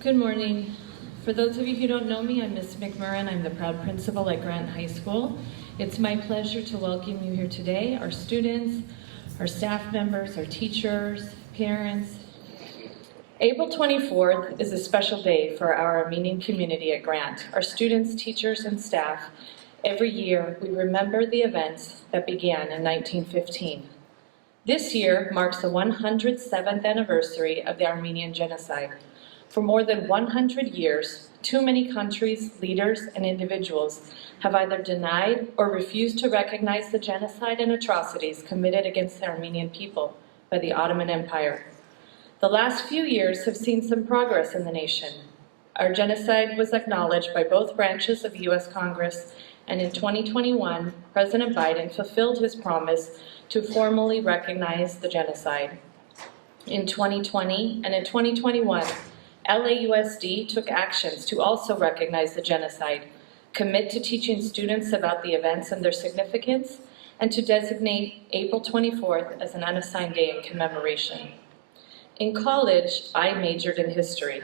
Good morning. For those of you who don't know me, I'm Ms. McMurran. I'm the proud principal at Grant High School. It's my pleasure to welcome you here today, our students, our staff members, our teachers, parents. April 24th is a special day for our Armenian community at Grant. Our students, teachers, and staff, every year we remember the events that began in 1915. This year marks the 107th anniversary of the Armenian Genocide. For more than 100 years, too many countries, leaders, and individuals have either denied or refused to recognize the genocide and atrocities committed against the Armenian people by the Ottoman Empire. The last few years have seen some progress in the nation. Our genocide was acknowledged by both branches of the U.S. Congress, and in 2021, President Biden fulfilled his promise to formally recognize the genocide. In 2020 and in 2021, LAUSD took actions to also recognize the genocide, commit to teaching students about the events and their significance, and to designate April 24th as an unassigned day in commemoration. In college, I majored in history.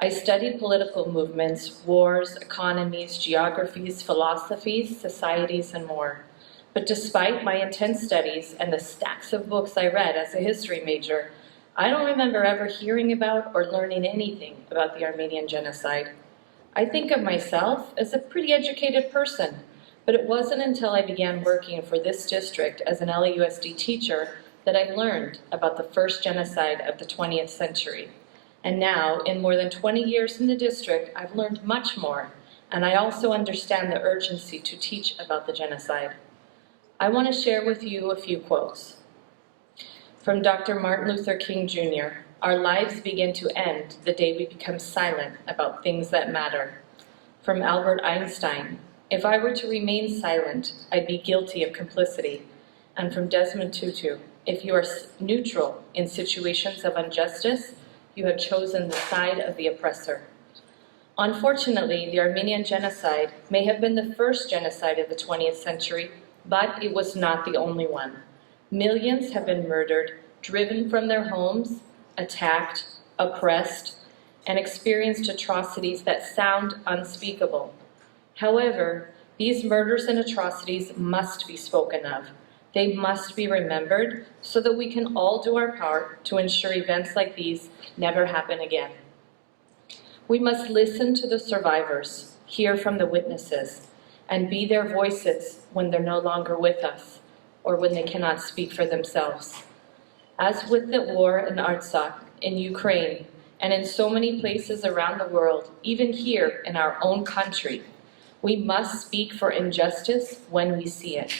I studied political movements, wars, economies, geographies, philosophies, societies, and more. But despite my intense studies and the stacks of books I read as a history major, I don't remember ever hearing about or learning anything about the Armenian Genocide. I think of myself as a pretty educated person, but it wasn't until I began working for this district as an LAUSD teacher that I learned about the first genocide of the 20th century. And now, in more than 20 years in the district, I've learned much more, and I also understand the urgency to teach about the genocide. I want to share with you a few quotes. From Dr. Martin Luther King Jr., "Our lives begin to end the day we become silent about things that matter." From Albert Einstein, "If I were to remain silent, I'd be guilty of complicity." And from Desmond Tutu, "If you are neutral in situations of injustice, you have chosen the side of the oppressor." Unfortunately, the Armenian Genocide may have been the first genocide of the 20th century, but it was not the only one. Millions have been murdered, driven from their homes, attacked, oppressed, and experienced atrocities that sound unspeakable. However, these murders and atrocities must be spoken of. They must be remembered so that we can all do our part to ensure events like these never happen again. We must listen to the survivors, hear from the witnesses, and be their voices when they're no longer with us, or when they cannot speak for themselves. As with the war in Artsakh, in Ukraine, and in so many places around the world, even here in our own country, we must speak for injustice when we see it.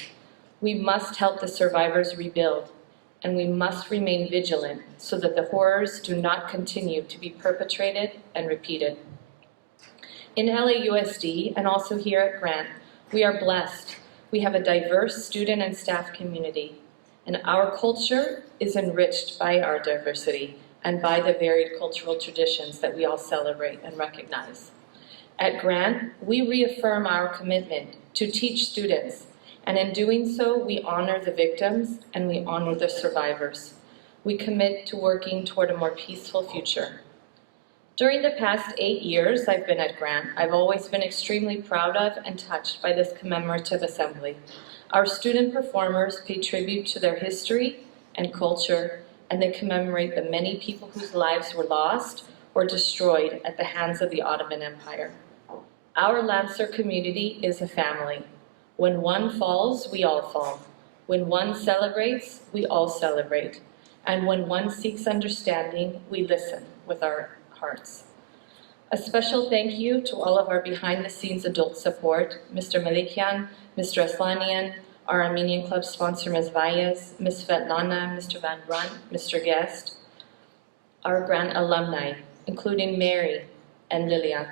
We must help the survivors rebuild, and we must remain vigilant so that the horrors do not continue to be perpetrated and repeated. In LAUSD, and also here at Grant, we are blessed. We have a diverse student and staff community, and our culture is enriched by our diversity and by the varied cultural traditions that we all celebrate and recognize. At Grant, we reaffirm our commitment to teach students, and in doing so, we honor the victims and we honor the survivors. We commit to working toward a more peaceful future. During the past 8 years I've been at Grant, I've always been extremely proud of and touched by this commemorative assembly. Our student performers pay tribute to their history and culture, and they commemorate the many people whose lives were lost or destroyed at the hands of the Ottoman Empire. Our Lancer community is a family. When one falls, we all fall. When one celebrates, we all celebrate. And when one seeks understanding, we listen with our hearts. A special thank you to all of our behind-the-scenes adult support, Mr. Malikian, Mr. Aslanian, our Armenian Club sponsor, Ms. Valles, Ms. Svetlana, Mr. Van Brunt, Mr. Guest, our Grant alumni, including Mary and Lilia.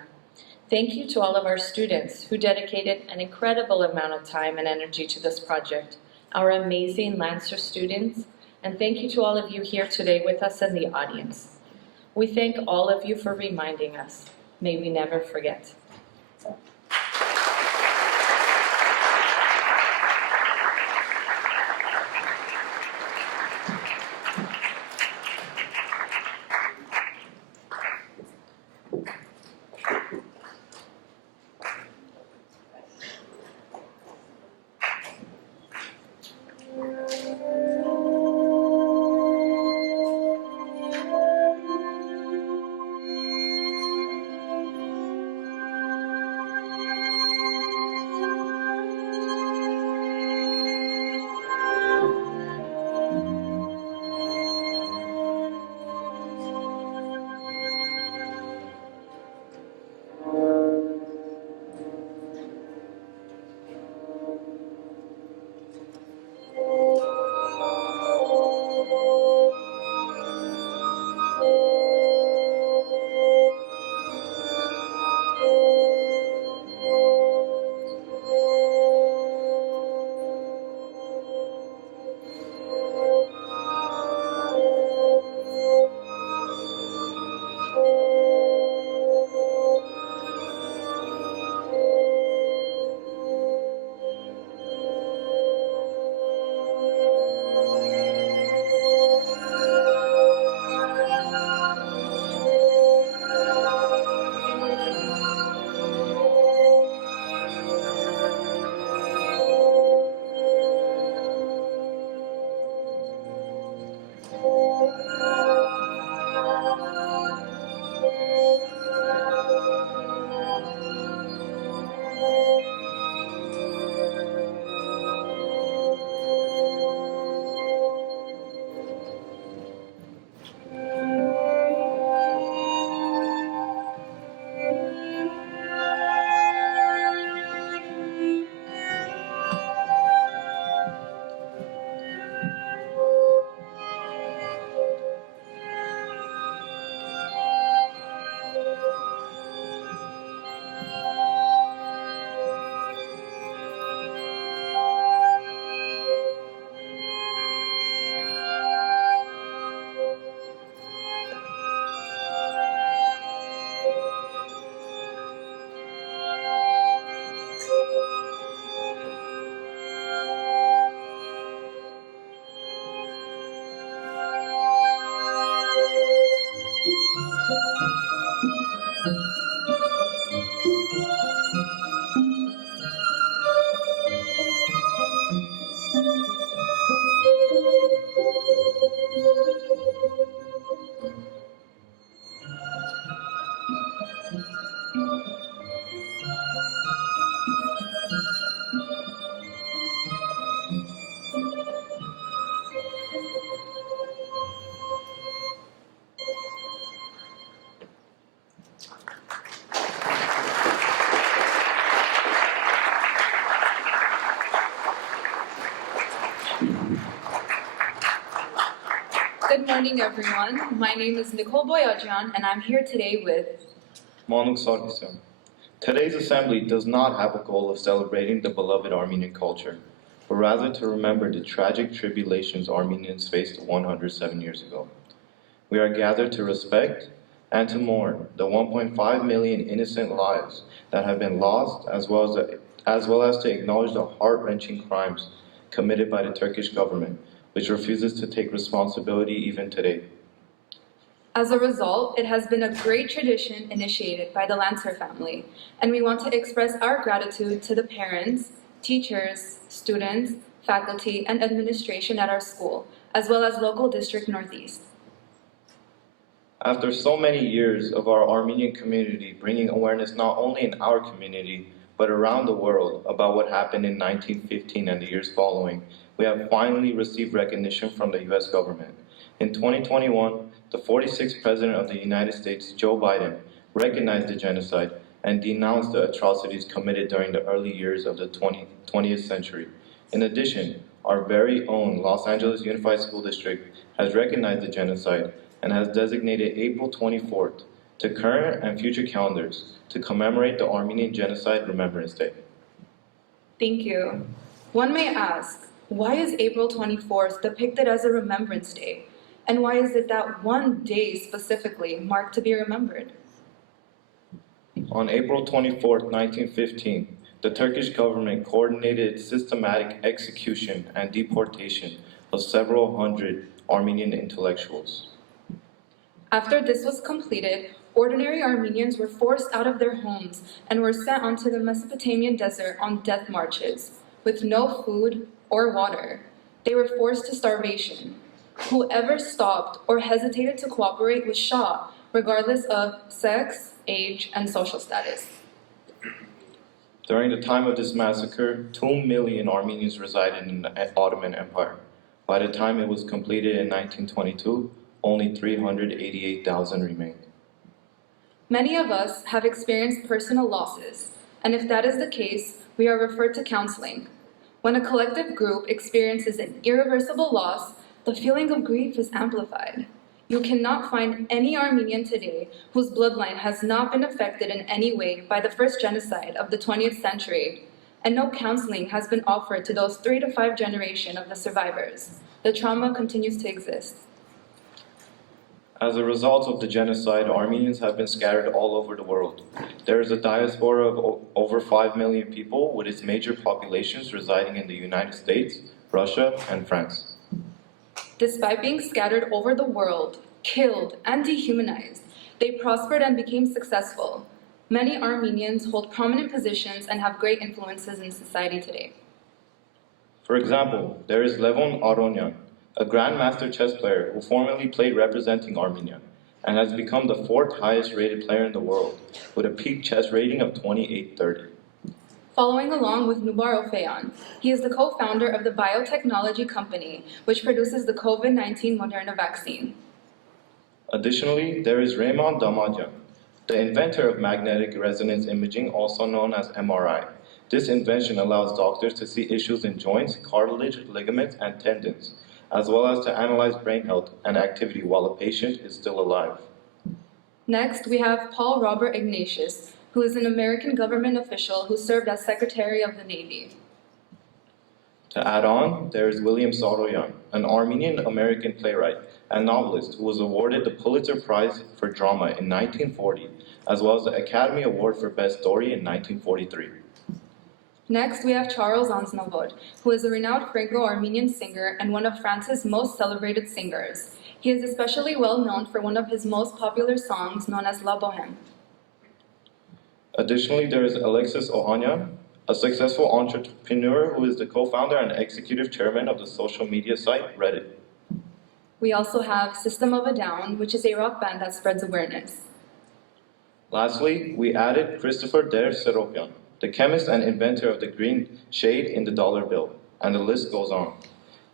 Thank you to all of our students who dedicated an incredible amount of time and energy to this project, our amazing Lancer students, and thank you to all of you here today with us in the audience. We thank all of you for reminding us. May we never forget. Good morning, everyone. My name is Nicole Boyajian, and I'm here today with Manuk Sarkisyan. Today's assembly does not have a goal of celebrating the beloved Armenian culture, but rather to remember the tragic tribulations Armenians faced 107 years ago. We are gathered to respect and to mourn the 1.5 million innocent lives that have been lost, as well as to acknowledge the heart-wrenching crimes committed by the Turkish government, which refuses to take responsibility even today. As a result, it has been a great tradition initiated by the Lancer family, and we want to express our gratitude to the parents, teachers, students, faculty, and administration at our school, as well as local District Northeast. After so many years of our Armenian community bringing awareness not only in our community, but around the world about what happened in 1915 and the years following, we have finally received recognition from the U.S. government. In 2021, the 46th President of the United States, Joe Biden, recognized the genocide and denounced the atrocities committed during the early years of the 20th century. In addition, our very own Los Angeles Unified School District has recognized the genocide and has designated April 24th to current and future calendars to commemorate the Armenian Genocide Remembrance Day. Thank you. One may ask, why is April 24th depicted as a Remembrance Day? And why is it that one day specifically marked to be remembered? On April 24, 1915, the Turkish government coordinated systematic execution and deportation of several hundred Armenian intellectuals. After this was completed, ordinary Armenians were forced out of their homes and were sent onto the Mesopotamian desert on death marches, with no food or water. They were forced to starvation. Whoever stopped or hesitated to cooperate was shot, regardless of sex, age, and social status. During the time of this massacre, 2 million Armenians resided in the Ottoman Empire. By the time it was completed in 1922, only 388,000 remained. Many of us have experienced personal losses, and if that is the case, we are referred to counseling. When a collective group experiences an irreversible loss, the feeling of grief is amplified. You cannot find any Armenian today whose bloodline has not been affected in any way by the first genocide of the 20th century, and no counseling has been offered to those 3 to 5 generations of the survivors. The trauma continues to exist. As a result of the genocide, Armenians have been scattered all over the world. There is a diaspora of over 5 million people, with its major populations residing in the United States, Russia, and France. Despite being scattered over the world, killed, and dehumanized, they prospered and became successful. Many Armenians hold prominent positions and have great influences in society today. For example, there is Levon Aronyan, a grandmaster chess player who formerly played representing Armenia and has become the 4th highest rated player in the world, with a peak chess rating of 2830. Following along with Nubar Ofeyan, he is the co-founder of the biotechnology company, which produces the COVID-19 Moderna vaccine. Additionally, there is Raymond Damadyan, the inventor of magnetic resonance imaging, also known as MRI. This invention allows doctors to see issues in joints, cartilage, ligaments, and tendons, as well as to analyze brain health and activity while a patient is still alive. Next, we have Paul Robert Ignatius, who is an American government official who served as Secretary of the Navy. To add on, there is William Saroyan, an Armenian-American playwright and novelist who was awarded the Pulitzer Prize for Drama in 1940, as well as the Academy Award for Best Story in 1943. Next, we have Charles Aznavour, who is a renowned Franco-Armenian singer and one of France's most celebrated singers. He is especially well known for one of his most popular songs, known as La Bohème. Additionally, there is Alexis Ohanian, a successful entrepreneur who is the co-founder and executive chairman of the social media site Reddit. We also have System of a Down, which is a rock band that spreads awareness. Lastly, we added Christopher Der Seropian, the chemist and inventor of the green shade in the dollar bill, and the list goes on.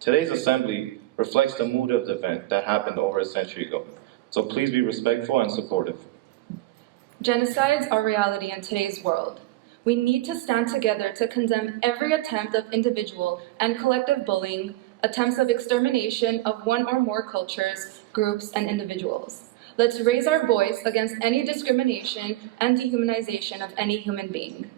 Today's assembly reflects the mood of the event that happened over a century ago, so please be respectful and supportive. Genocides are reality in today's world. We need to stand together to condemn every attempt of individual and collective bullying, attempts of extermination of one or more cultures, groups, and individuals. Let's raise our voice against any discrimination and dehumanization of any human being.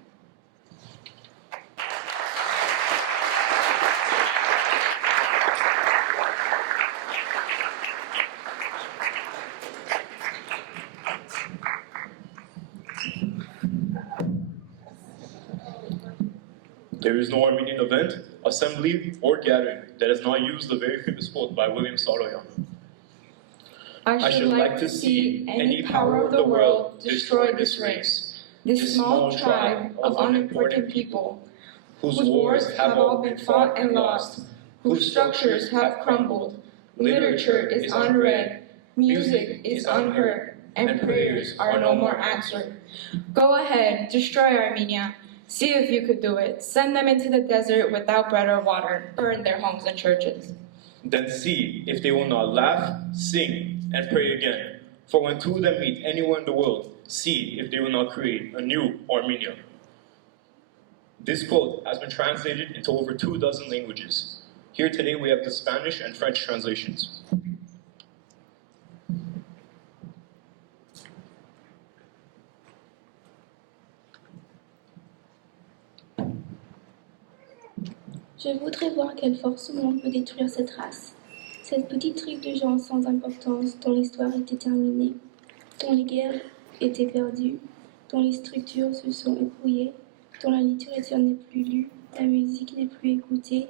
There is no Armenian event, assembly, or gathering that has not used the very famous quote by William Saroyan. I should like to see any power of the world destroy this race, this small tribe of unimportant people, whose wars have all been fought and lost, whose structures have crumbled, literature is unread, music is unheard, and prayers are no more answered. Go ahead, destroy Armenia. See if you could do it. Send them into the desert without bread or water. Burn their homes and churches. Then see if they will not laugh, sing, and pray again. For when two of them meet anywhere in the world, see if they will not create a new Armenia. This quote has been translated into over 24 languages. Here today we have the Spanish and French translations. Je voudrais voir quelle force au monde peut détruire cette race. Cette petite tribu de gens sans importance, dont l'histoire était terminée, dont les guerres étaient perdues, dont les structures se sont éprouillées, dont la littérature n'est plus lue, la musique n'est plus écoutée,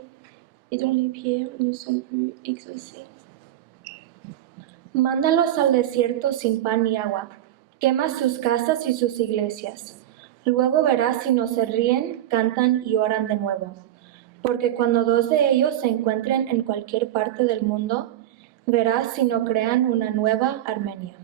et dont les pierres ne sont plus exaucées. Mándalos al desierto sin pan ni agua. Quema sus casas y sus iglesias. Luego verás si no se ríen, cantan y oran de nuevo. Porque cuando dos de ellos se encuentren en cualquier parte del mundo, verás si no crean una nueva Armenia.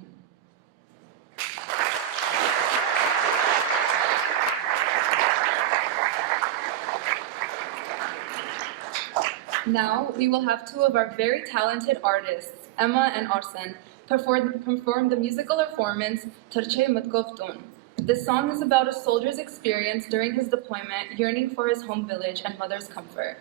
Now, we will have two of our very talented artists, Emma and Arsen, perform the musical performance Tărcei Mătcovtun. This song is about a soldier's experience during his deployment, yearning for his home village and mother's comfort.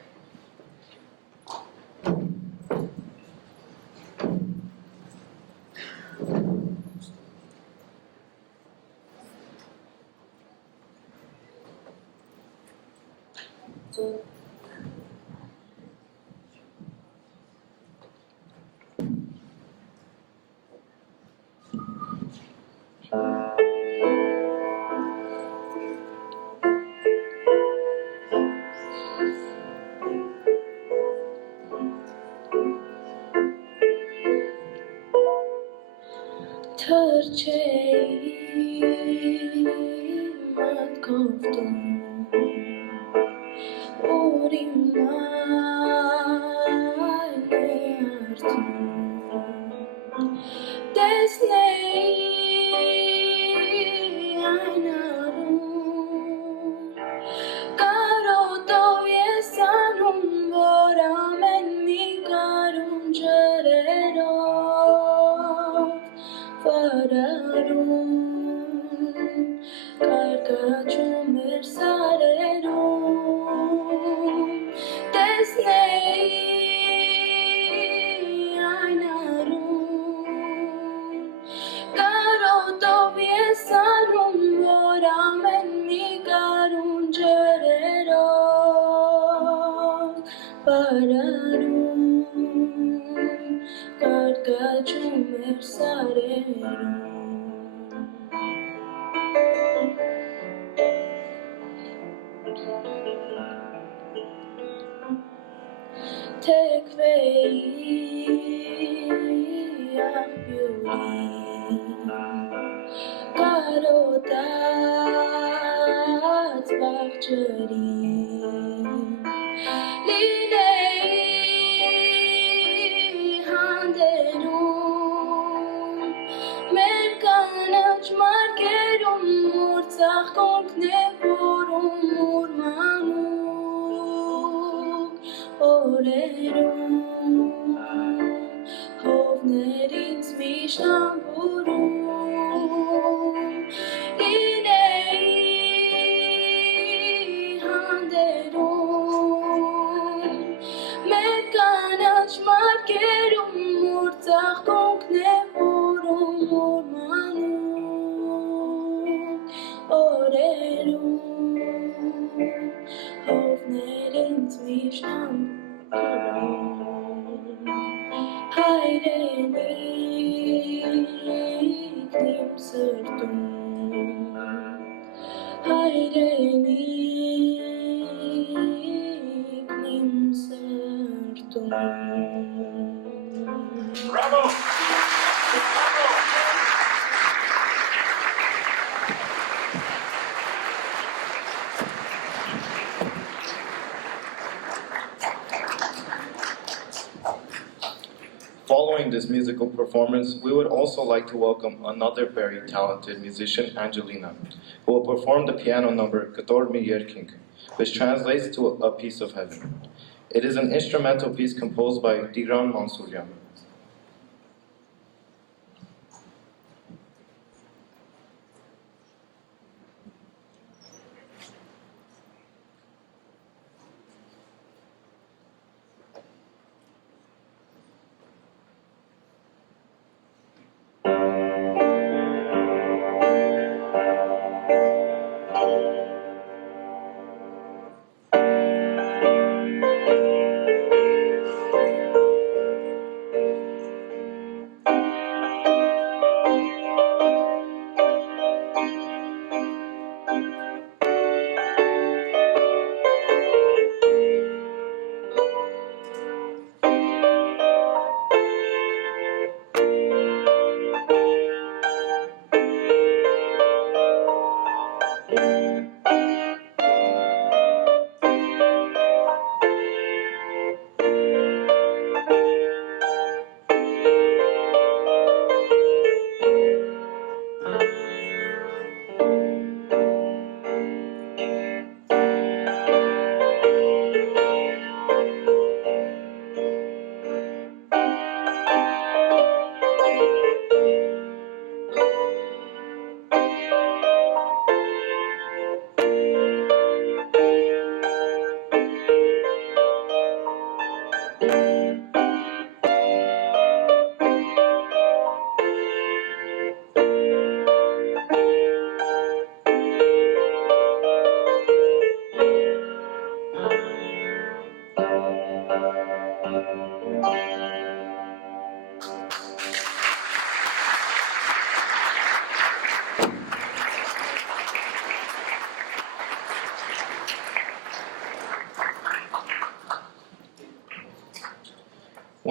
Tărcei Mătcovtun, urim mai neartun. Desnei ainarun, caro toviesanum voramen mi carum gerero. Fararun, carcachum versarerun, desnei ainarun, caro toviesanum voramen mi carum gerero. Fararun, carcachum versarerun. Tekvei ambiurim, carotați baccerim, linei handerum, mercanăci marcherum, murțach concnevorum urmanum, orerum, hovnerins mishnamburum, linei handerum, mercanăci marcherum, murțach concnevorum urmanum, orerum, hovnerins mishnamburum. Hayrenik nim sırtım, hayrenik nim sırtım. Bravo! Following this musical performance, we would also like to welcome another very talented musician, Angelina, who will perform the piano number Këtor Mi Yerking, which translates to A Piece of Heaven. It is an instrumental piece composed by Tigran Mansuryan.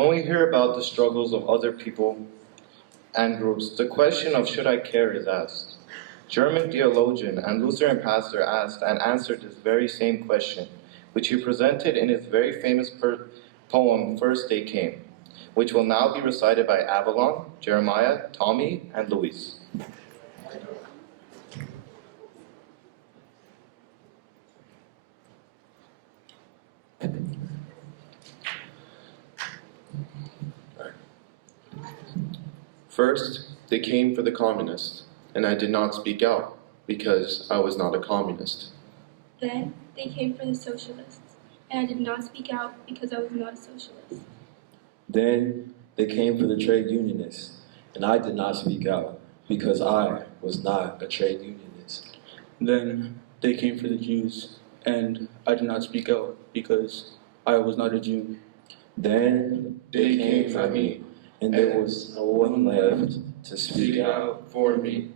When we hear about the struggles of other people and groups, the question of should I care is asked. German theologian and Lutheran pastor asked and answered this very same question, which he presented in his very famous poem, First Day Came, which will now be recited by Avalon, Jeremiah, Tommy, and Luis. First, they came for the communists, and I did not speak out, because I was not a communist. Then they came for the socialists, and I did not speak out because I was not a socialist. Then they came for the trade unionists, and I did not speak out because I was not a trade unionist. Then they came for the Jews, and I did not speak out because I was not a Jew. Then they came for me, and there was no one left to speak out for me.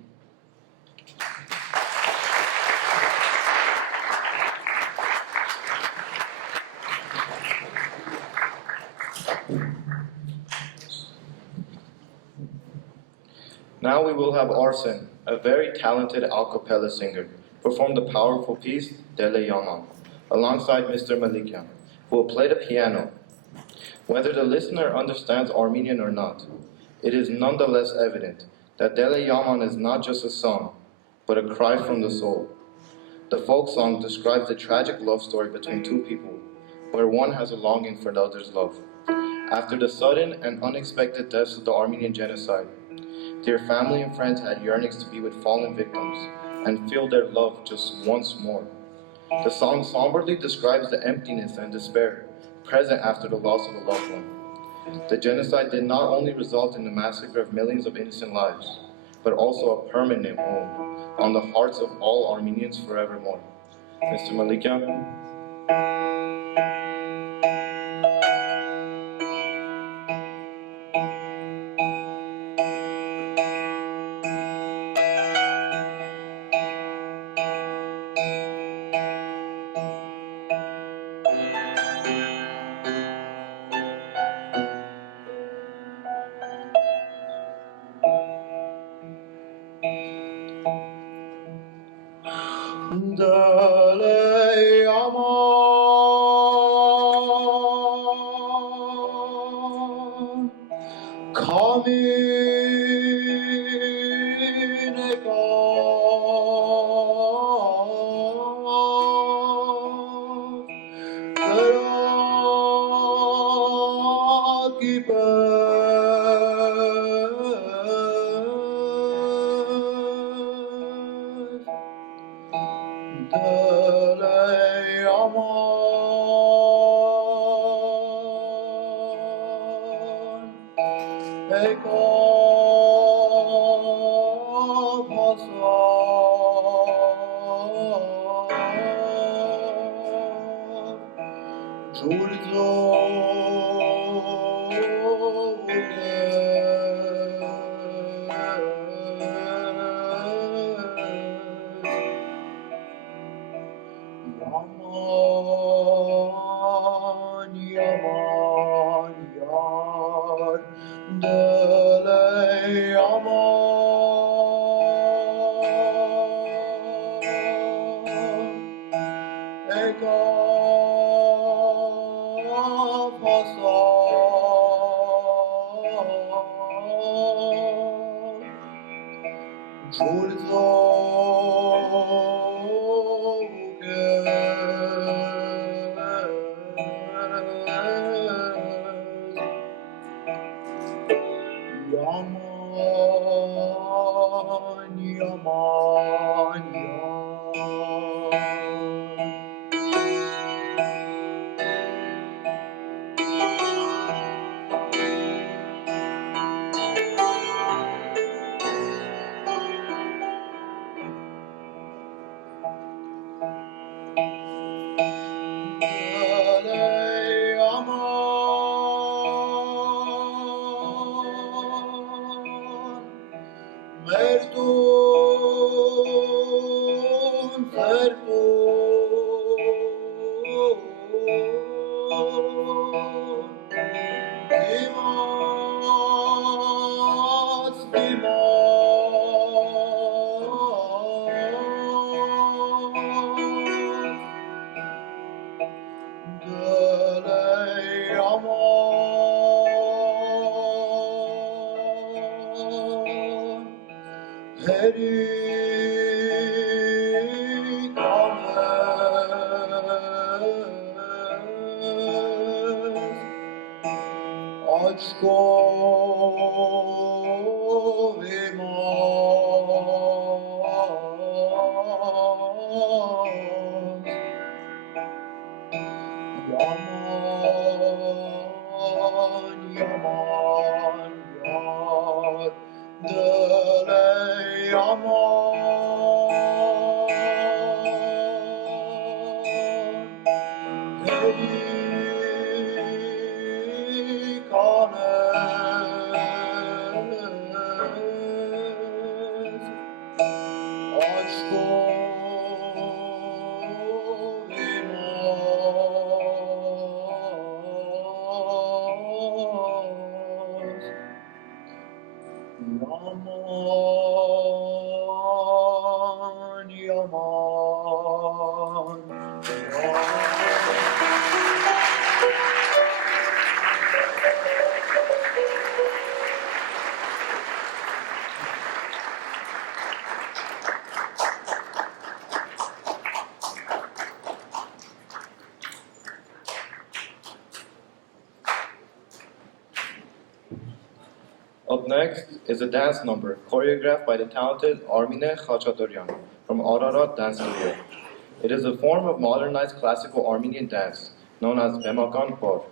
Now we will have Arsen, a very talented a cappella singer, perform the powerful piece, Dele Yaman, alongside Mr. Malikia, who will play the piano. Whether the listener understands Armenian or not, it is nonetheless evident that Dele Yaman is not just a song, but a cry from the soul. The folk song describes the tragic love story between two people, where one has a longing for the other's love. After the sudden and unexpected deaths of the Armenian Genocide, their family and friends had yearnings to be with fallen victims and feel their love just once more. The song somberly describes the emptiness and despair present after the loss of a loved one. The genocide did not only result in the massacre of millions of innocent lives, but also a permanent wound on the hearts of all Armenians forevermore. Mr. Malikia. Up next is a dance number choreographed by the talented Armine from Ararat Dance Studio. It is a form of modernized classical Armenian dance known as Bemakan Por.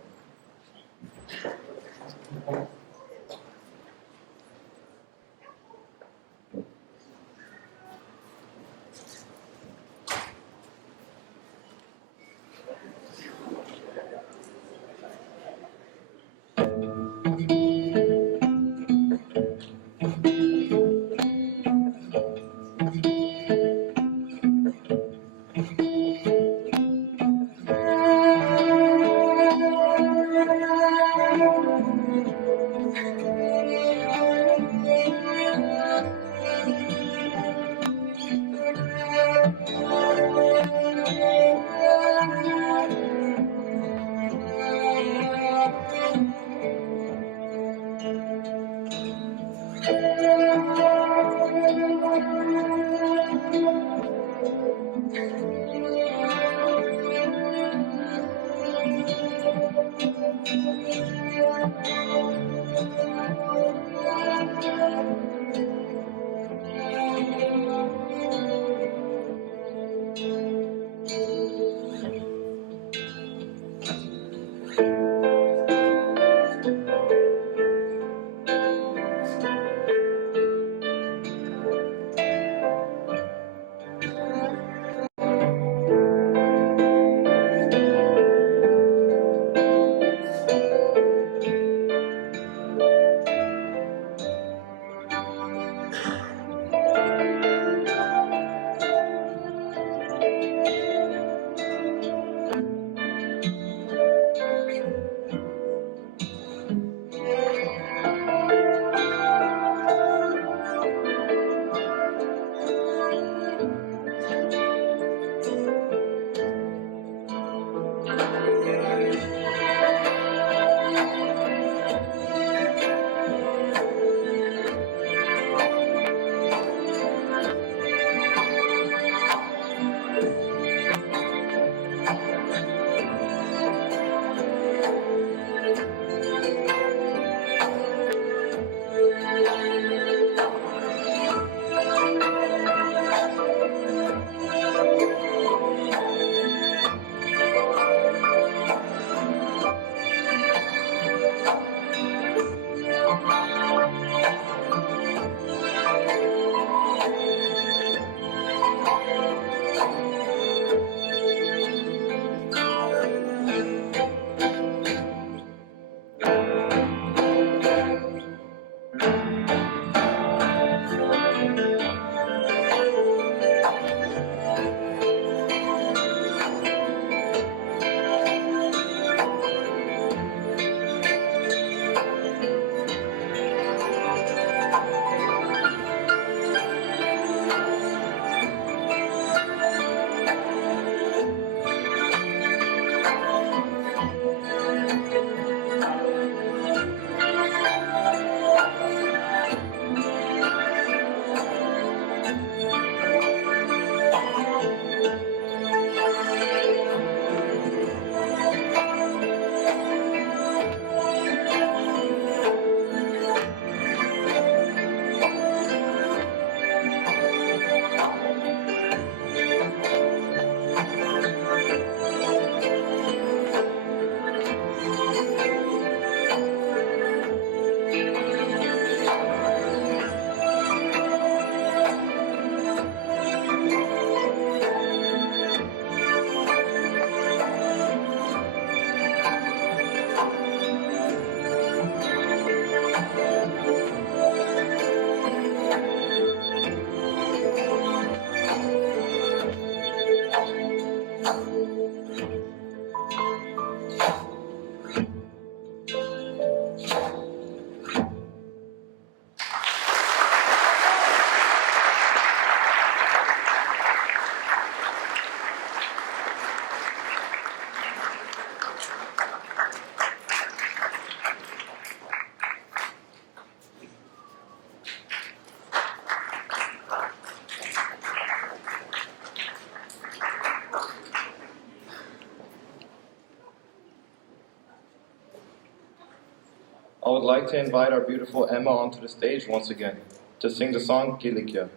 would like to invite our beautiful Emma onto the stage once again to sing the song Kilikya.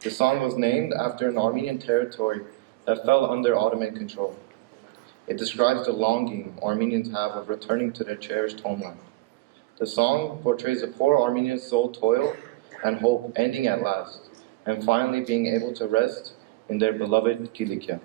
The song was named after an Armenian territory that fell under Ottoman control. It describes the longing Armenians have of returning to their cherished homeland. The song portrays the poor Armenian soul toil and hope ending at last, and finally being able to rest in their beloved Kilikya.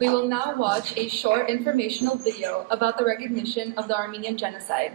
We will now watch a short informational video about the recognition of the Armenian Genocide.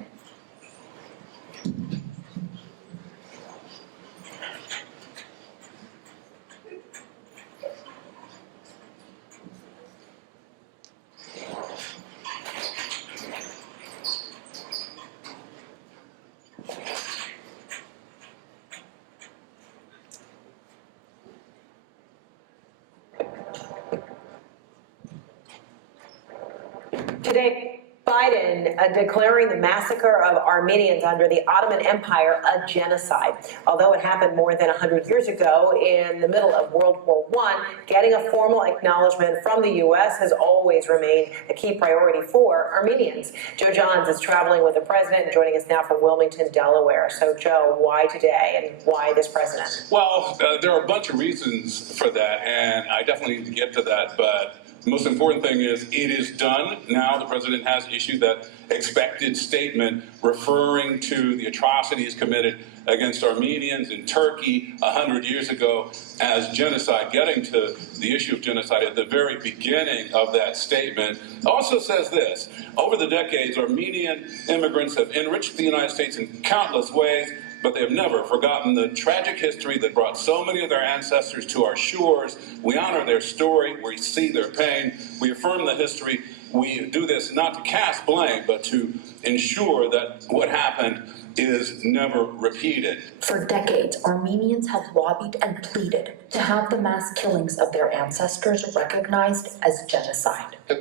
Today, Biden Berlin declaring the massacre of Armenians under the Ottoman Empire a genocide. Although it happened more than 100 years ago in the middle of World War I, getting a formal acknowledgement from the U.S. has always remained a key priority for Armenians. Joe Johns is traveling with the president and joining us now from Wilmington, Delaware. So, Joe, why today and why this president? Well, there are a bunch of reasons for that, and I definitely need to get to that, but the most important thing is it is done. Now the president has issued that expected statement referring to the atrocities committed against Armenians in Turkey 100 years ago as genocide, getting to the issue of genocide at the very beginning of that statement. Also says this: over the decades, Armenian immigrants have enriched the United States in countless ways, but they have never forgotten the tragic history that brought so many of their ancestors to our shores. We honor their story, we see their pain, we affirm the history. We do this not to cast blame, but to ensure that what happened is never repeated. For decades, Armenians have lobbied and pleaded to have the mass killings of their ancestors recognized as genocide. The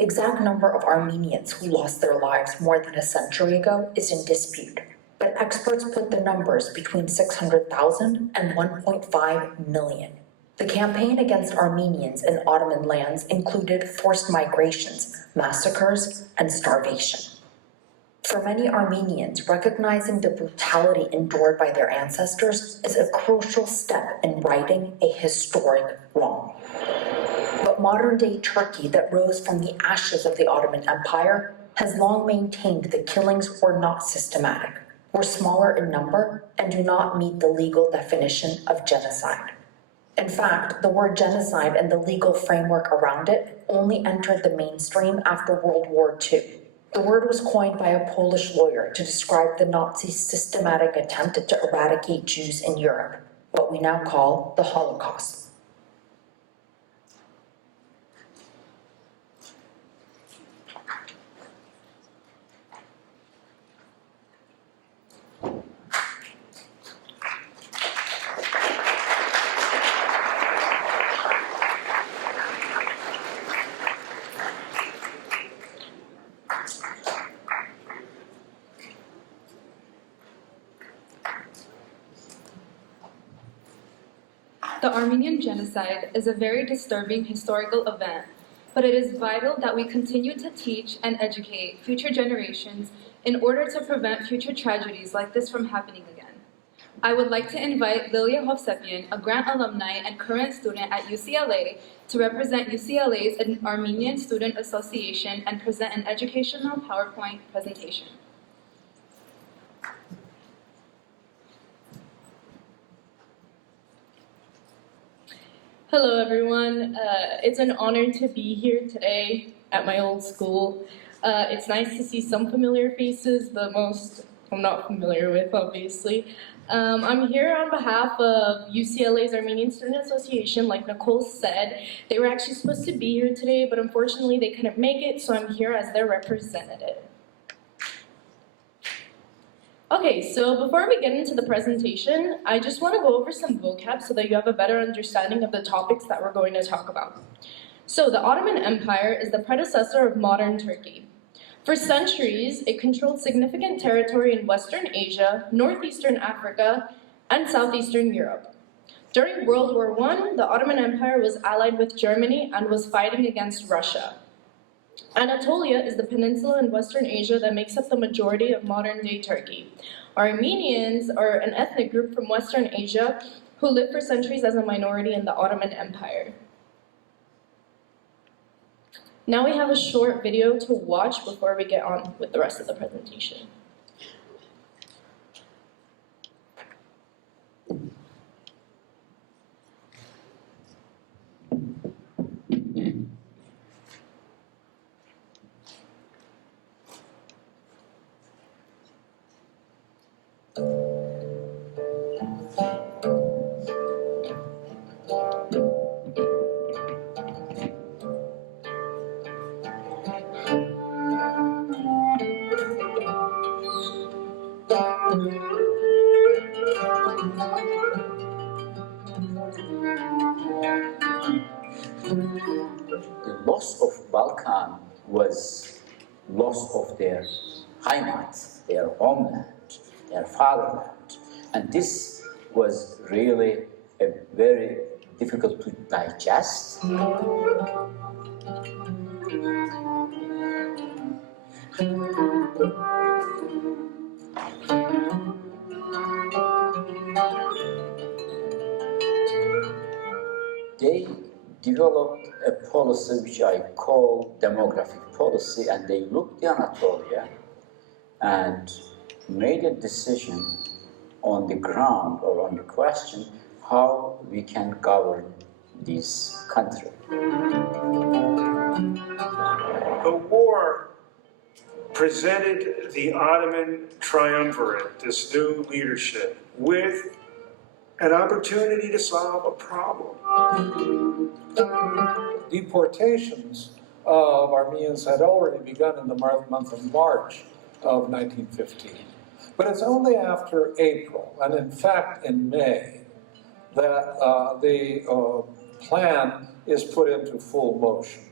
exact number of Armenians who lost their lives more than a century ago is in dispute, but experts put the numbers between 600,000 and 1.5 million. The campaign against Armenians in Ottoman lands included forced migrations, massacres, and starvation. For many Armenians, recognizing the brutality endured by their ancestors is a crucial step in righting a historic wrong. But modern-day Turkey that rose from the ashes of the Ottoman Empire has long maintained the killings were not systematic, were smaller in number, and do not meet the legal definition of genocide. In fact, the word genocide and the legal framework around it only entered the mainstream after World War II. The word was coined by a Polish lawyer to describe the Nazis' systematic attempt to eradicate Jews in Europe, what we now call the Holocaust. The Armenian Genocide is a very disturbing historical event, but it is vital that we continue to teach and educate future generations in order to prevent future tragedies like this from happening again. I would like to invite Lilia Hovsepian, a Grant alumni and current student at UCLA, to represent UCLA's Armenian Student Association and present an educational PowerPoint presentation. Hello everyone, it's an honor to be here today at my old school. It's nice to see some familiar faces, but most I'm not familiar with, obviously. I'm here on behalf of UCLA's Armenian Student Association. Like Nicole said, they were actually supposed to be here today, but unfortunately they couldn't make it, so I'm here as their representative. Okay, so before we get into the presentation, I just want to go over some vocab so that you have a better understanding of the topics that we're going to talk about. So the Ottoman Empire is the predecessor of modern Turkey. For centuries, it controlled significant territory in Western Asia, Northeastern Africa, and Southeastern Europe. During World War I, the Ottoman Empire was allied with Germany and was fighting against Russia. Anatolia is the peninsula in Western Asia that makes up the majority of modern-day Turkey. Armenians are an ethnic group from Western Asia who lived for centuries as a minority in the Ottoman Empire. Now we have a short video to watch before we get on with the rest of the presentation. The loss of Balkan was loss of their Heimat, their homeland, their fatherland. And this was really a very difficult to digest. They developed a policy which I call demographic policy, and they looked at Anatolia and made a decision on the ground or on the question how we can govern this country. The war presented the Ottoman triumvirate, this new leadership, with an opportunity to solve a problem. Deportations of Armenians had already begun in the month of March of 1915. But it's only after April, and in fact in May, that the plan is put into full motion.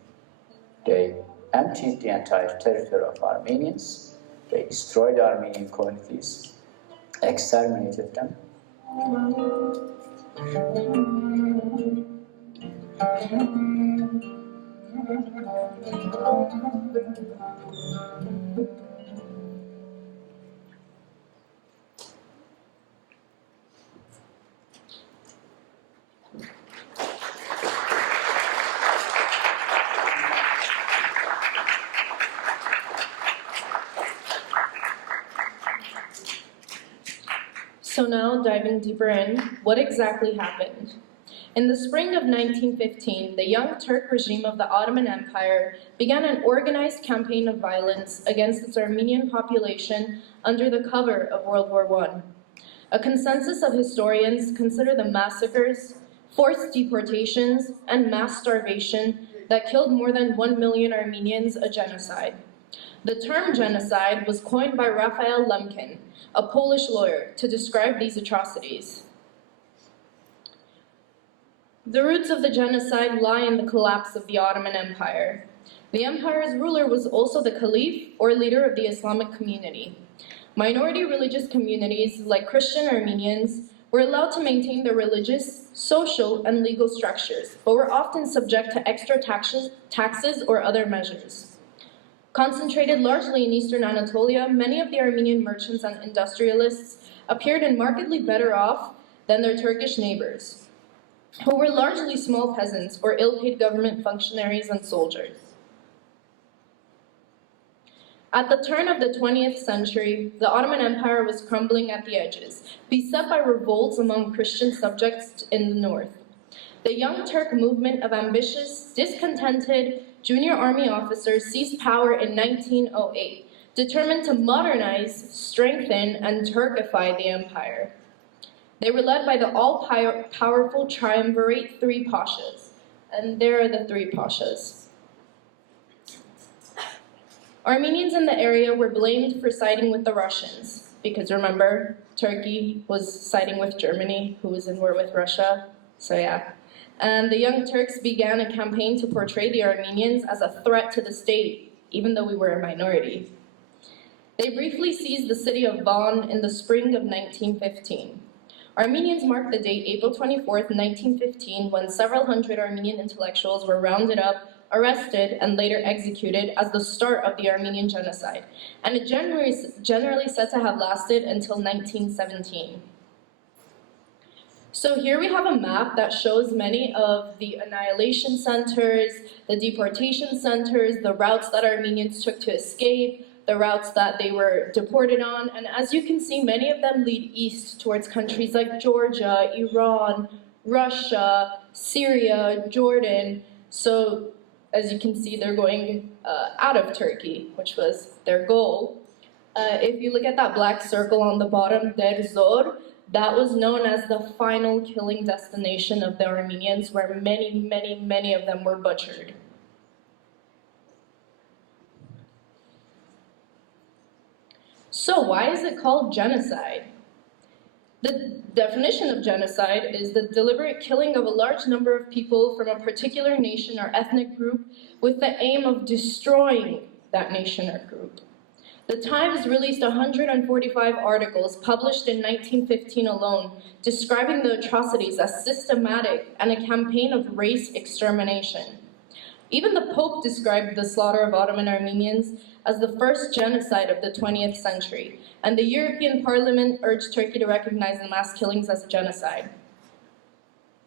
They emptied the entire territory of Armenians, they destroyed the Armenian communities, exterminated them. So now, diving deeper in, what exactly happened? In the spring of 1915, the Young Turk regime of the Ottoman Empire began an organized campaign of violence against its Armenian population under the cover of World War I. A consensus of historians consider the massacres, forced deportations, and mass starvation that killed more than 1 million Armenians a genocide. The term genocide was coined by Raphael Lemkin, a Polish lawyer, to describe these atrocities. The roots of the genocide lie in the collapse of the Ottoman Empire. The empire's ruler was also the caliph, or leader of the Islamic community. Minority religious communities, like Christian Armenians, were allowed to maintain their religious, social, and legal structures, but were often subject to extra taxes or other measures. Concentrated largely in eastern Anatolia, many of the Armenian merchants and industrialists appeared in markedly better off than their Turkish neighbors, who were largely small peasants or ill-paid government functionaries and soldiers. At the turn of the 20th century, the Ottoman Empire was crumbling at the edges, beset by revolts among Christian subjects in the north. The Young Turk movement of ambitious, discontented junior army officers seized power in 1908, determined to modernize, strengthen, and Turkify the empire. They were led by the all-powerful triumvirate three pashas, and there are the three pashas. Armenians in the area were blamed for siding with the Russians, because remember, Turkey was siding with Germany, who was in war with Russia, so yeah. And the Young Turks began a campaign to portray the Armenians as a threat to the state, even though we were a minority. They briefly seized the city of Van in the spring of 1915. Armenians marked the date April 24th, 1915, when several hundred Armenian intellectuals were rounded up, arrested, and later executed as the start of the Armenian Genocide, and it generally said to have lasted until 1917. So here we have a map that shows many of the annihilation centers, the deportation centers, the routes that Armenians took to escape, the routes that they were deported on, and as you can see, many of them lead east towards countries like Georgia, Iran, Russia, Syria, Jordan. So as you can see, they're going out of Turkey, which was their goal. If you look at that black circle on the bottom, Der Zor, that was known as the final killing destination of the Armenians, where many of them were butchered. So why is it called genocide? The definition of genocide is the deliberate killing of a large number of people from a particular nation or ethnic group with the aim of destroying that nation or group. The Times released 145 articles published in 1915 alone, describing the atrocities as systematic and a campaign of race extermination. Even the Pope described the slaughter of Ottoman Armenians as the first genocide of the 20th century, and the European Parliament urged Turkey to recognize the mass killings as a genocide.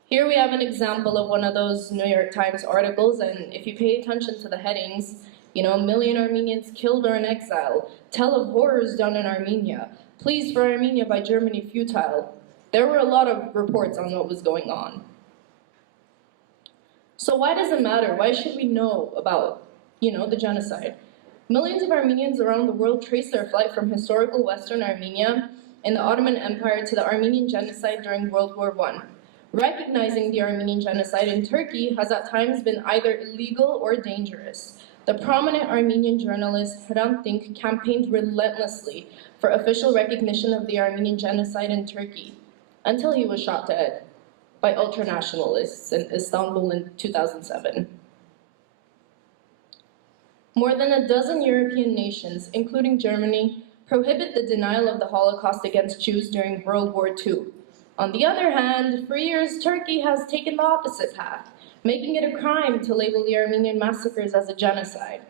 Here we have an example of one of those New York Times articles, and if you pay attention to the headings, you know, 1 million Armenians killed or in exile, tell of horrors done in Armenia, pleas for Armenia by Germany futile. There were a lot of reports on what was going on. So why does it matter? Why should we know about, the genocide? Millions of Armenians around the world trace their flight from historical Western Armenia in the Ottoman Empire to the Armenian Genocide during World War I. Recognizing the Armenian Genocide in Turkey has at times been either illegal or dangerous. The prominent Armenian journalist Hrant Dink campaigned relentlessly for official recognition of the Armenian Genocide in Turkey, until he was shot dead by ultranationalists in Istanbul in 2007. More than a dozen European nations, including Germany, prohibit the denial of the Holocaust against Jews during World War II. On the other hand, for years, Turkey has taken the opposite path, making it a crime to label the Armenian massacres as a genocide.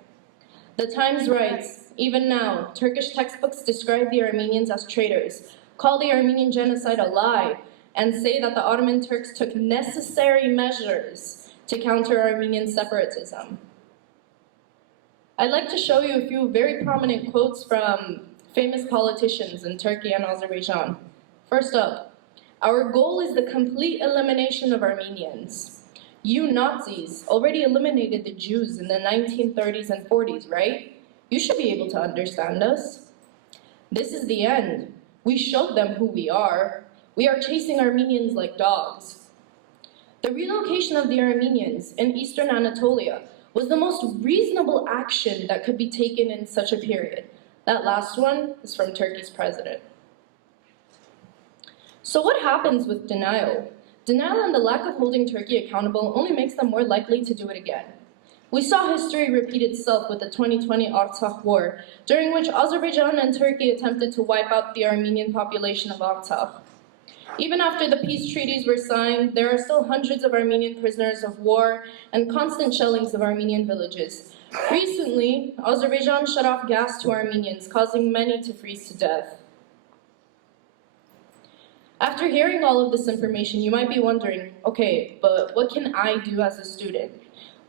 The Times writes, even now, Turkish textbooks describe the Armenians as traitors, call the Armenian genocide a lie, and say that the Ottoman Turks took necessary measures to counter Armenian separatism. I'd like to show you a few very prominent quotes from famous politicians in Turkey and Azerbaijan. First up, our goal is the complete elimination of Armenians. You Nazis already eliminated the Jews in the 1930s and 40s, right? You should be able to understand us. This is the end. We showed them who we are. We are chasing Armenians like dogs. The relocation of the Armenians in eastern Anatolia was the most reasonable action that could be taken in such a period. That last one is from Turkey's president. So what happens with denial? Denial and the lack of holding Turkey accountable only makes them more likely to do it again. We saw history repeat itself with the 2020 Artsakh War, during which Azerbaijan and Turkey attempted to wipe out the Armenian population of Artsakh. Even after the peace treaties were signed, there are still hundreds of Armenian prisoners of war and constant shellings of Armenian villages. Recently, Azerbaijan shut off gas to Armenians, causing many to freeze to death. After hearing all of this information, you might be wondering, okay, but what can I do as a student?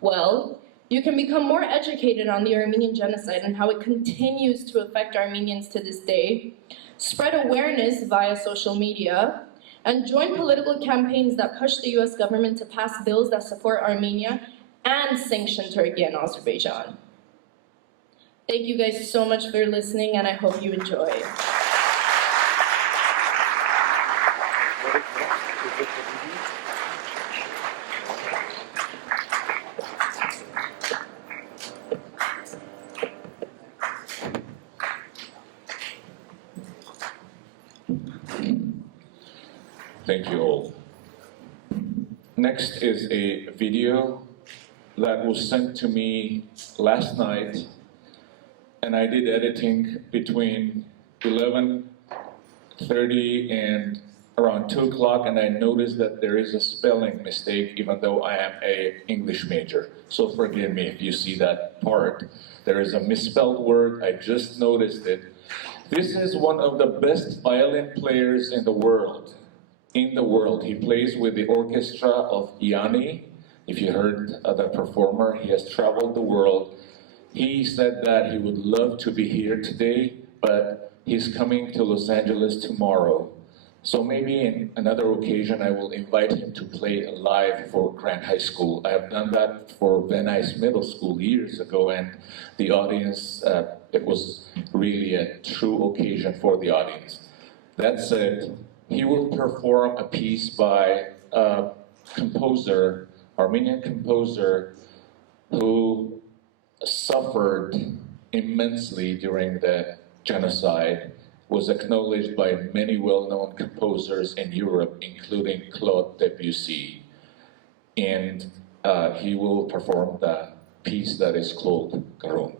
Well, you can become more educated on the Armenian Genocide and how it continues to affect Armenians to this day, spread awareness via social media, and join political campaigns that push the US government to pass bills that support Armenia and sanction Turkey and Azerbaijan. Thank you guys so much for listening, and I hope you enjoy. Thank you all. Next is a video that was sent to me last night, and I did editing between 11:30 and around 2 o'clock, and I noticed that there is a spelling mistake, even though I am an English major. So forgive me if you see that part. There is a misspelled word, I just noticed it. This is one of the best violin players in the world. He plays with the orchestra of Yanni. If you heard the performer, he has traveled the world. He said that he would love to be here today, but he's coming to Los Angeles tomorrow. So maybe in another occasion I will invite him to play live for Grant High School. I have done that for Van Nuys Middle School years ago, and the audience, it was really a true occasion for the audience. That said, he will perform a piece by a composer, Armenian composer, who suffered immensely during the genocide, was acknowledged by many well-known composers in Europe, including Claude Debussy. And he will perform the piece that is called Garung.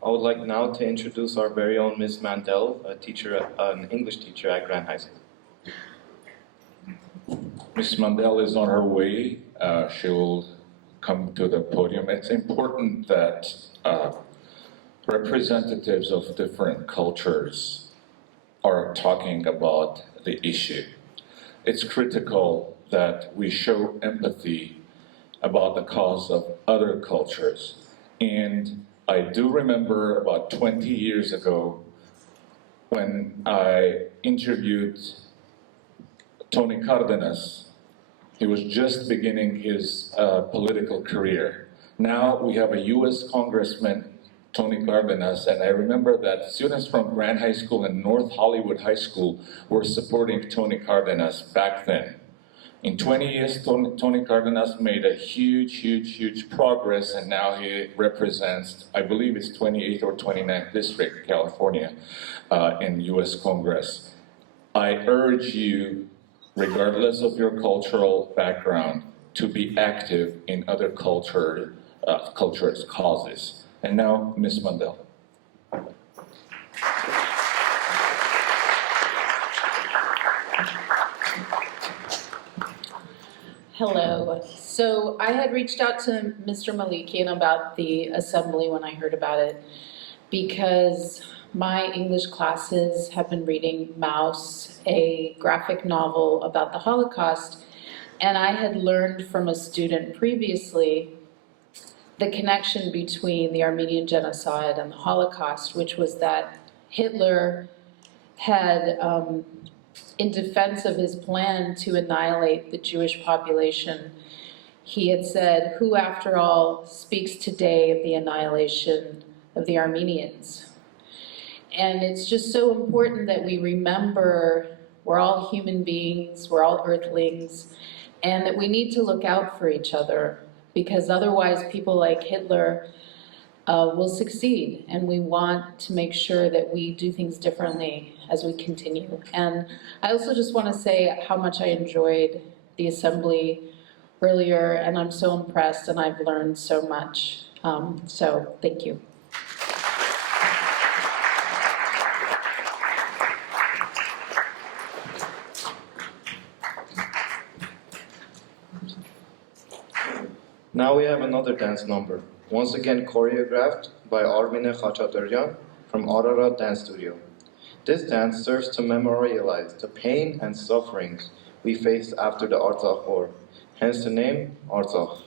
I would like now to introduce our very own Ms. Mandel, an English teacher at Grant High School. Ms. Mandel is on her way. She will come to the podium. It's important that representatives of different cultures are talking about the issue. It's critical that we show empathy about the cause of other cultures. And I do remember about 20 years ago when I interviewed Tony Cardenas. He was just beginning his political career. Now we have a US Congressman, Tony Cardenas, and I remember that students from Grant High School and North Hollywood High School were supporting Tony Cardenas back then. In 20 years, Tony Cardenas made a huge progress, and now he represents, I believe it's 28th or 29th District, California, in US Congress. I urge you, regardless of your cultural background, to be active in other cultures' causes. And now, Ms. Mandel. Hello. So I had reached out to Mr. Malikian about the assembly when I heard about it, because my English classes have been reading Maus, a graphic novel about the Holocaust, and I had learned from a student previously the connection between the Armenian Genocide and the Holocaust, which was that Hitler had, in defense of his plan to annihilate the Jewish population, he had said, "Who, after all, speaks today of the annihilation of the Armenians?" And it's just so important that we remember we're all human beings, we're all earthlings, and that we need to look out for each other, because otherwise people like Hitler will succeed. And we want to make sure that we do things differently as we continue. And I also just want to say how much I enjoyed the assembly earlier, and I'm so impressed and I've learned so much. So thank you. Now we have another dance number, once again choreographed by Armenian Genocide from Ararat Dance Studio. This dance serves to memorialize the pain and sufferings we faced after the Artsakh War, hence the name Artsakh.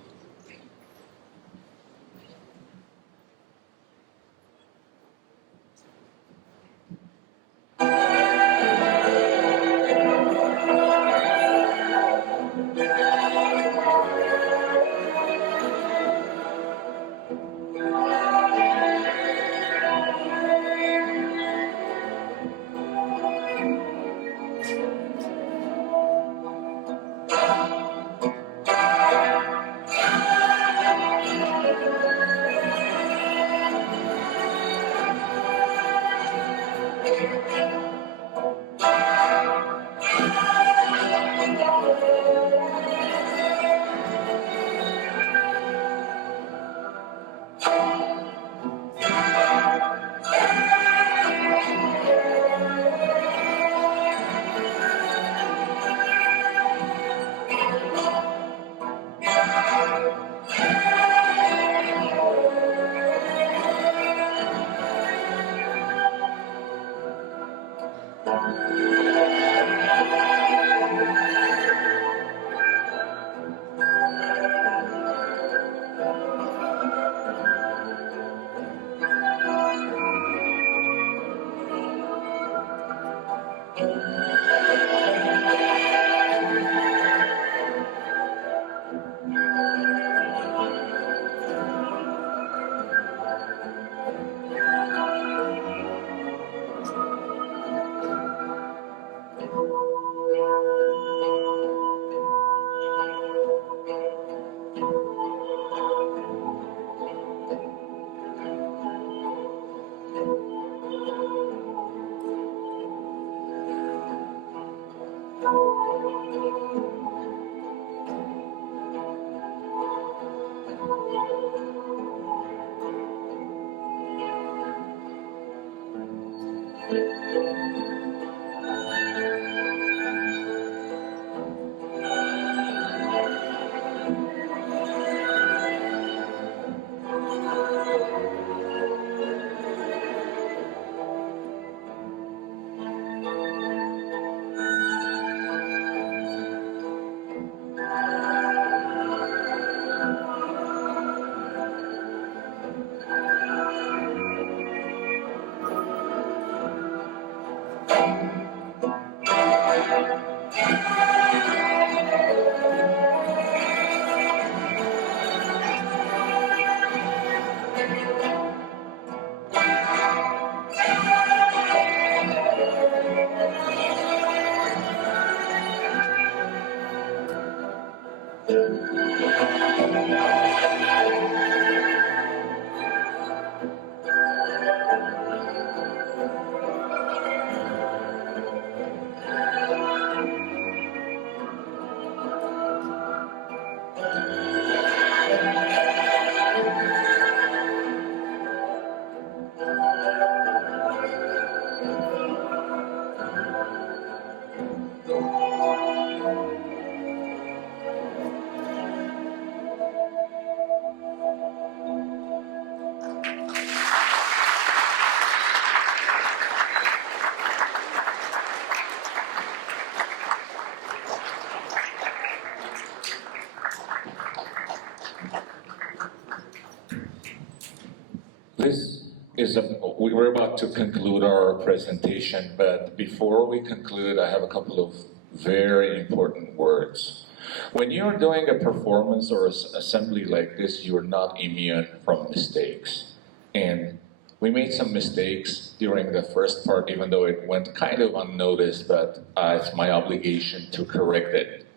We're about to conclude our presentation, but before we conclude, I have a couple of very important words. When you're doing a performance or assembly like this, you're not immune from mistakes. And we made some mistakes during the first part, even though it went kind of unnoticed, but it's my obligation to correct it.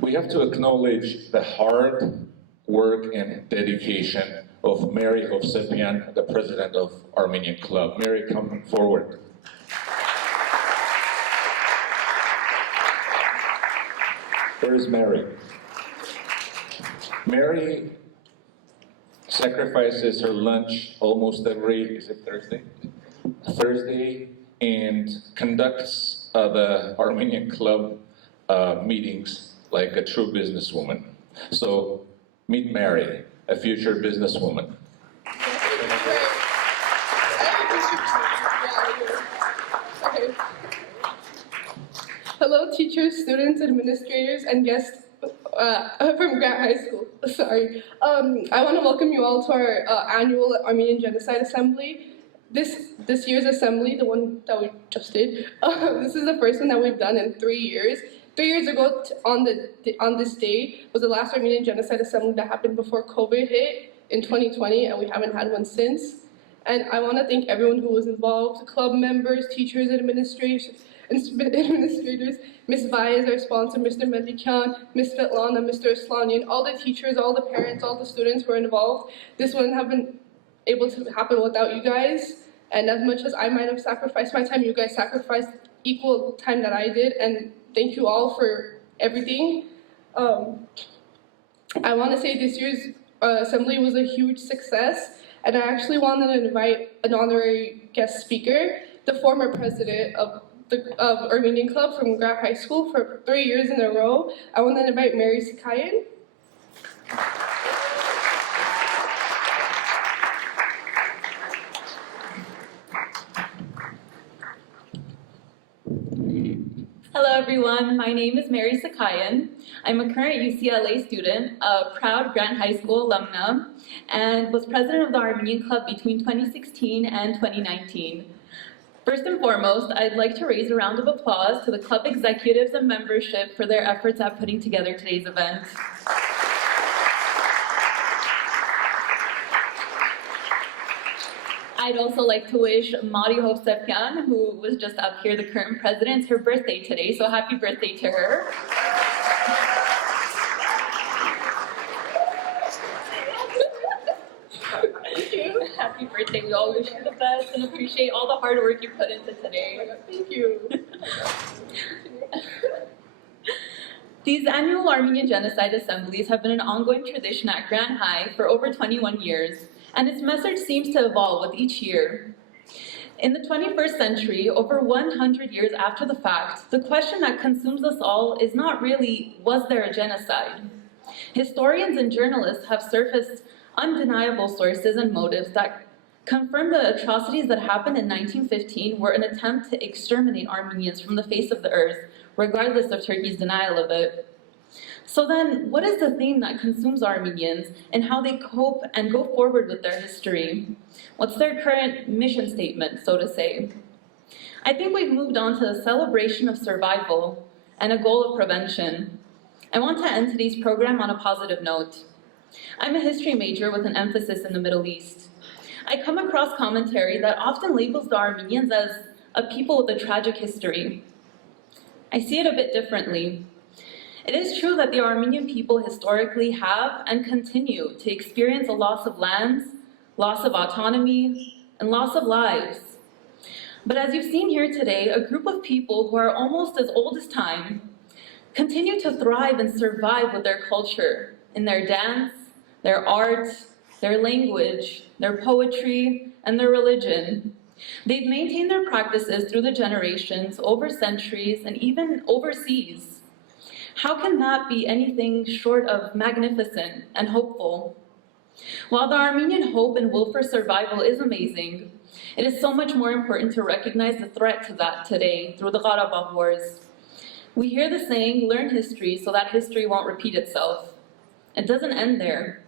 We have to acknowledge the hard work and dedication of Mary Hovsepian, the president of Armenian Club. Mary, come forward. Where is Mary? Mary sacrifices her lunch almost every, is it Thursday? Thursday, and conducts the Armenian Club meetings like a true businesswoman. So meet Mary, a future businesswoman. Hello, teachers, students, administrators, and guests from Grant High School. Sorry. I want to welcome you all to our annual Armenian Genocide Assembly. This year's assembly, the one that we just did, this is the first one that we've done in 3 years. 3 years ago, on this day, was the last Armenian Genocide Assembly that happened before COVID hit in 2020, and we haven't had one since. And I want to thank everyone who was involved, club members, teachers, administrators, Ms. Vaya is our sponsor, Mr. Medikyan, Ms. Svetlana, Mr. Aslanian, all the teachers, all the parents, all the students who were involved. This wouldn't have been able to happen without you guys. And as much as I might have sacrificed my time, you guys sacrificed equal time that I did. And thank you all for everything. I want to say this year's assembly was a huge success. And I actually wanted to invite an honorary guest speaker, the former president of Armenian Club from Grant High School for 3 years in a row. I want to invite Mary Sakayan. Hello everyone, my name is Mary Sakayan. I'm a current UCLA student, a proud Grant High School alumna, and was president of the Armenian Club between 2016 and 2019. First and foremost, I'd like to raise a round of applause to the club executives and membership for their efforts at putting together today's event. I'd also like to wish Mari Hovsepian, who was just up here, the current president, it's her birthday today, so happy birthday to her. Thank you. Happy birthday. We all wish you the best and appreciate all the hard work you put into today. Thank you. These annual Armenian Genocide Assemblies have been an ongoing tradition at Grant High for over 21 years, and its message seems to evolve with each year. In the 21st century, over 100 years after the fact, the question that consumes us all is not really, was there a genocide? Historians and journalists have surfaced undeniable sources and motives that confirm the atrocities that happened in 1915 were an attempt to exterminate Armenians from the face of the earth, regardless of Turkey's denial of it. So then, what is the theme that consumes Armenians and how they cope and go forward with their history? What's their current mission statement, so to say? I think we've moved on to a celebration of survival and a goal of prevention. I want to end today's program on a positive note. I'm a history major with an emphasis in the Middle East. I come across commentary that often labels the Armenians as a people with a tragic history. I see it a bit differently. It is true that the Armenian people historically have and continue to experience a loss of lands, loss of autonomy, and loss of lives. But as you've seen here today, a group of people who are almost as old as time continue to thrive and survive with their culture, in their dance, their art, their language, their poetry, and their religion. They've maintained their practices through the generations, over centuries, and even overseas. How can that be anything short of magnificent and hopeful? While the Armenian hope and will for survival is amazing, it is so much more important to recognize the threat to that today through the Qarabağ Wars. We hear the saying, learn history so that history won't repeat itself. It doesn't end there.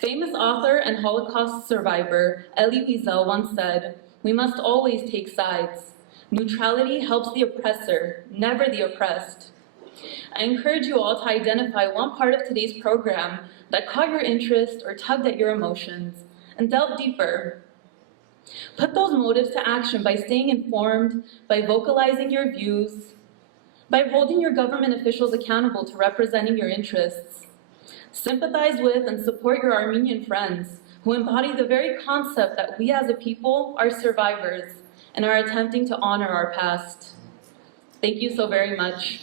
Famous author and Holocaust survivor Elie Wiesel once said, "We must always take sides. Neutrality helps the oppressor, never the oppressed." I encourage you all to identify one part of today's program that caught your interest or tugged at your emotions, and delve deeper. Put those motives to action by staying informed, by vocalizing your views, by holding your government officials accountable to representing your interests. Sympathize with and support your Armenian friends who embody the very concept that we as a people are survivors and are attempting to honor our past. Thank you so very much.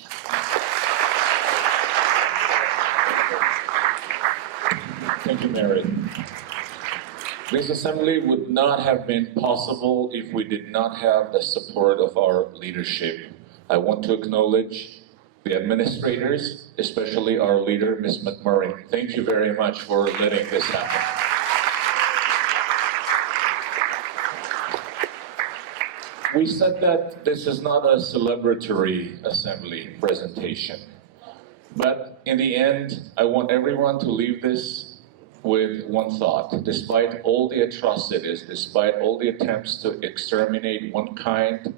Thank you, Mary. This assembly would not have been possible if we did not have the support of our leadership. I want to acknowledge the administrators, especially our leader, Ms. McMurray. Thank you very much for letting this happen. We said that this is not a celebratory assembly presentation, but in the end, I want everyone to leave this with one thought. Despite all the atrocities, despite all the attempts to exterminate one kind,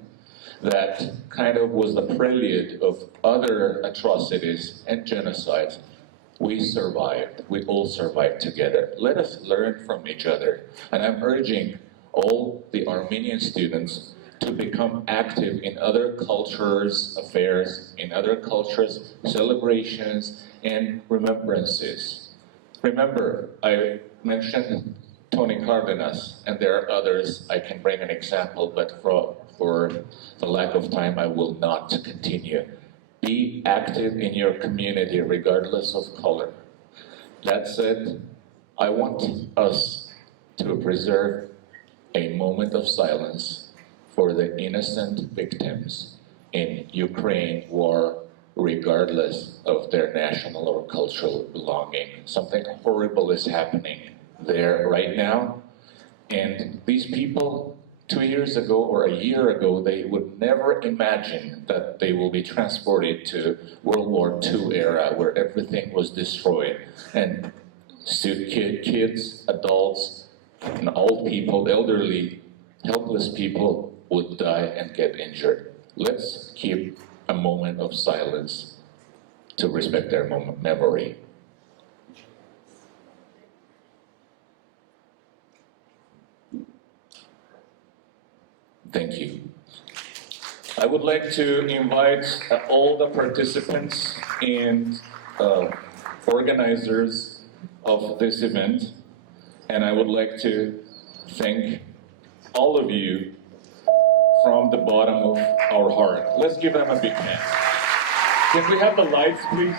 that kind of was the prelude of other atrocities and genocides, we survived. We all survived together. Let us learn from each other. And I'm urging all the Armenian students to become active in other cultures' affairs, in other cultures' celebrations and remembrances. Remember, I mentioned Tony Cardenas, and there are others. I can bring an example, but for the lack of time, I will not continue. Be active in your community, regardless of color. That said, I want us to preserve a moment of silence for the innocent victims in Ukraine war, regardless of their national or cultural belonging. Something horrible is happening there right now. And these people, 2 years ago or a year ago, they would never imagine that they will be transported to World War II era where everything was destroyed. And kids, adults, and old people, elderly, helpless people would die and get injured. Let's keep a moment of silence to respect their memory. Thank you. I would like to invite all the participants and organizers of this event, and I would like to thank all of you from the bottom of our heart. Let's give them a big hand. Can we have the lights, please?